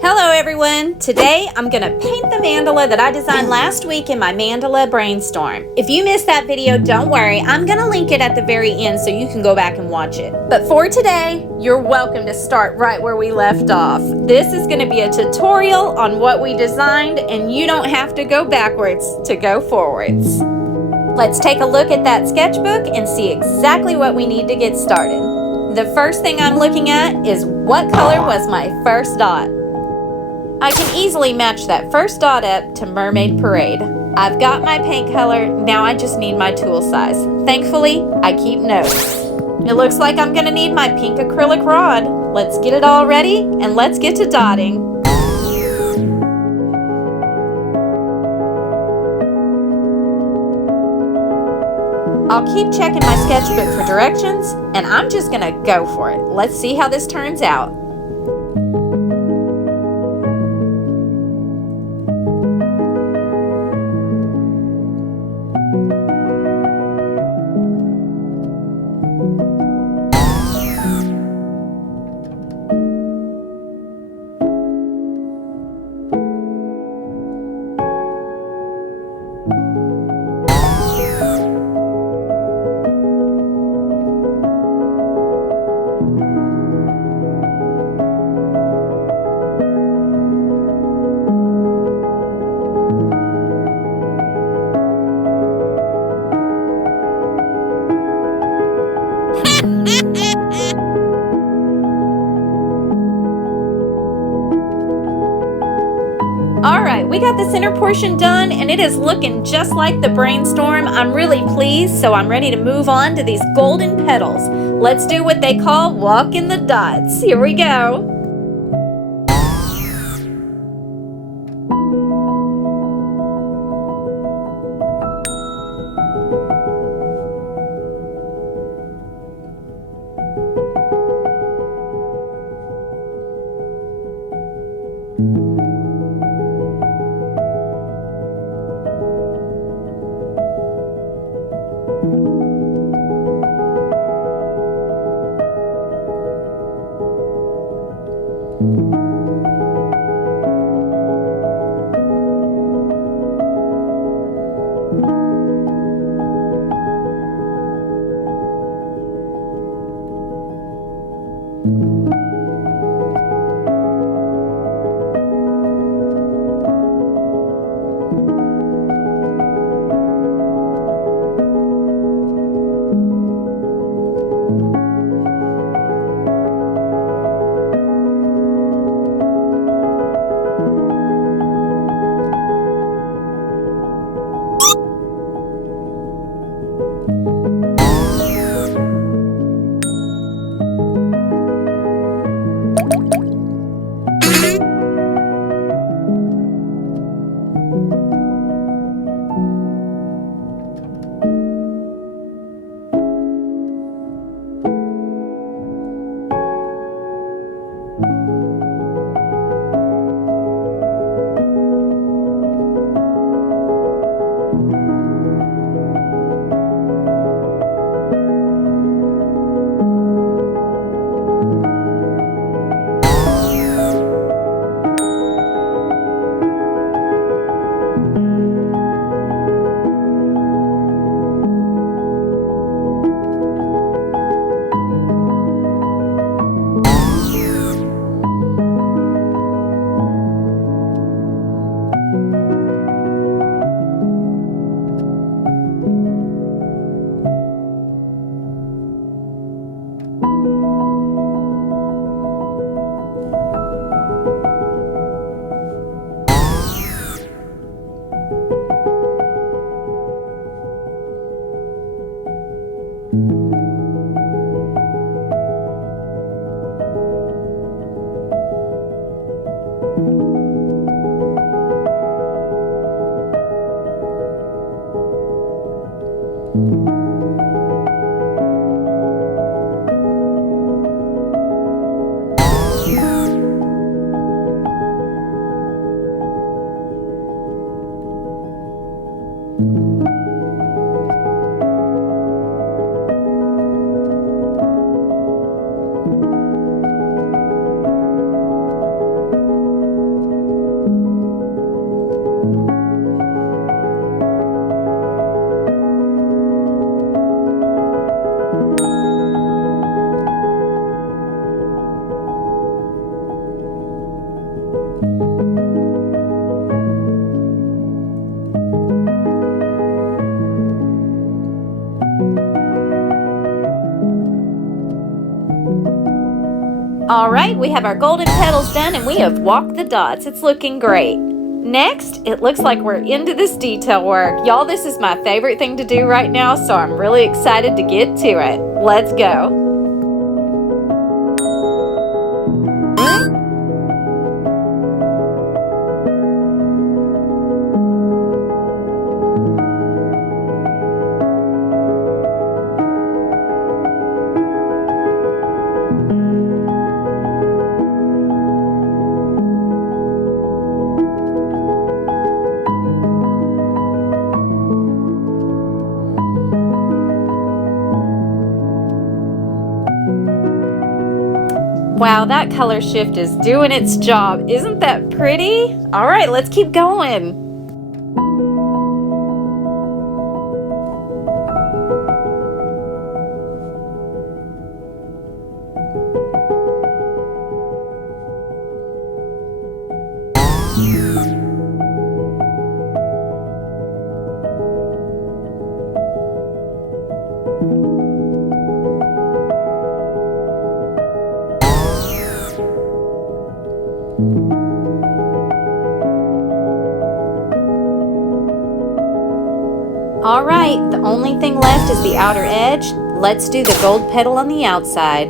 Hello everyone! Today I'm going to paint the mandala that I designed last week in my Mandala Brainstorm. If you missed that video, don't worry, I'm going to link it at the very end so you can go back and watch it. But for today, you're welcome to start right where we left off. This is going to be a tutorial on what we designed, and you don't have to go backwards to go forwards. Let's take a look at that sketchbook and see exactly what we need to get started. The first thing I'm looking at is what color was my first dot. I can easily match that first dot up to Mermaid Parade. I've got my paint color, now I just need my tool size. Thankfully, I keep notes. It looks like I'm gonna need my pink acrylic rod. Let's get it all ready and let's get to dotting. I'll keep checking my sketchbook for directions, and I'm just gonna go for it. Let's see how this turns out. Alright, we got the center portion done and it is looking just like the brainstorm. I'm really pleased, so I'm ready to move on to these golden petals. Let's do what they call walking the dots. Here we go. All right, we have our golden petals done and we have walked the dots. It's looking great. Next, it looks like we're into this detail work. Y'all, this is my favorite thing to do right now, so I'm really excited to get to it. Let's go. Wow, that color shift is doing its job. Isn't that pretty? All right, let's keep going. All right, the only thing left is the outer edge. Let's do the gold petal on the outside.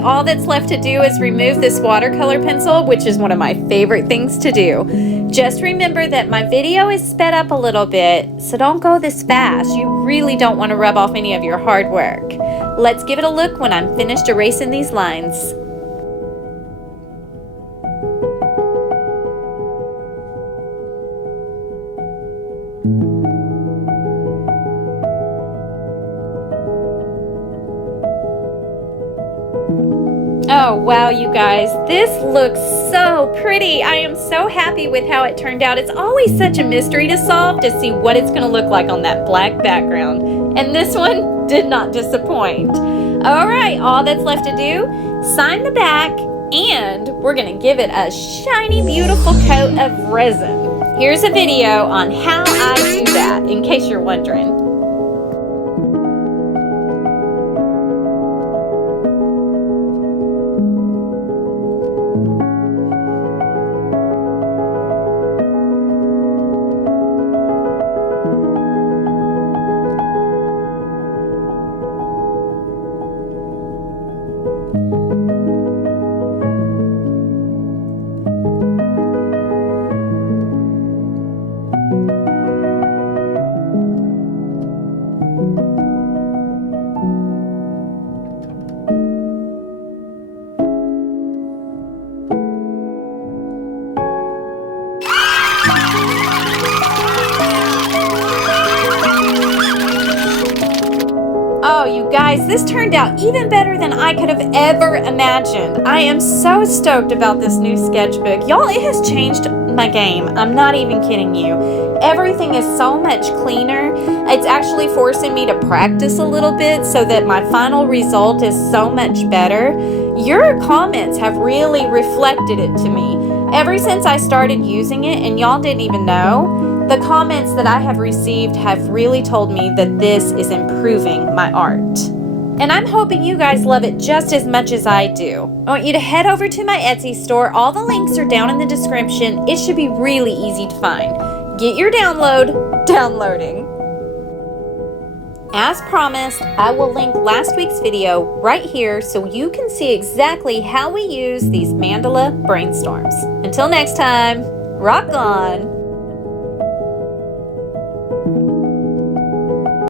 right, all that's left to do is remove this watercolor pencil, which is one of my favorite things to do. Just remember that my video is sped up a little bit, so don't go this fast. You really don't want to rub off any of your hard work. Let's give it a look when I'm finished erasing these lines. Oh wow, you guys, this looks so pretty. I am so happy with how it turned out. It's always such a mystery to solve to see what it's going to look like on that black background. And this one did not disappoint. All right, all that's left to do, sign the back, and we're going to give it a shiny, beautiful coat of resin. Here's a video on how I do that, in case you're wondering. Oh, you guys, this turned out even better than I could have ever imagined. I am so stoked about this new sketchbook. Y'all, it has changed my game. I'm not even kidding you. Everything is so much cleaner. It's actually forcing me to practice a little bit so that my final result is so much better. Your comments have really reflected it to me. Ever since I started using it, and y'all didn't even know, the comments that I have received have really told me that this is improving my art. And I'm hoping you guys love it just as much as I do. I want you to head over to my Etsy store. All the links are down in the description. It should be really easy to find. Get your download downloading. As promised, I will link last week's video right here so you can see exactly how we use these Mandala Brainstorms. Until next time, rock on!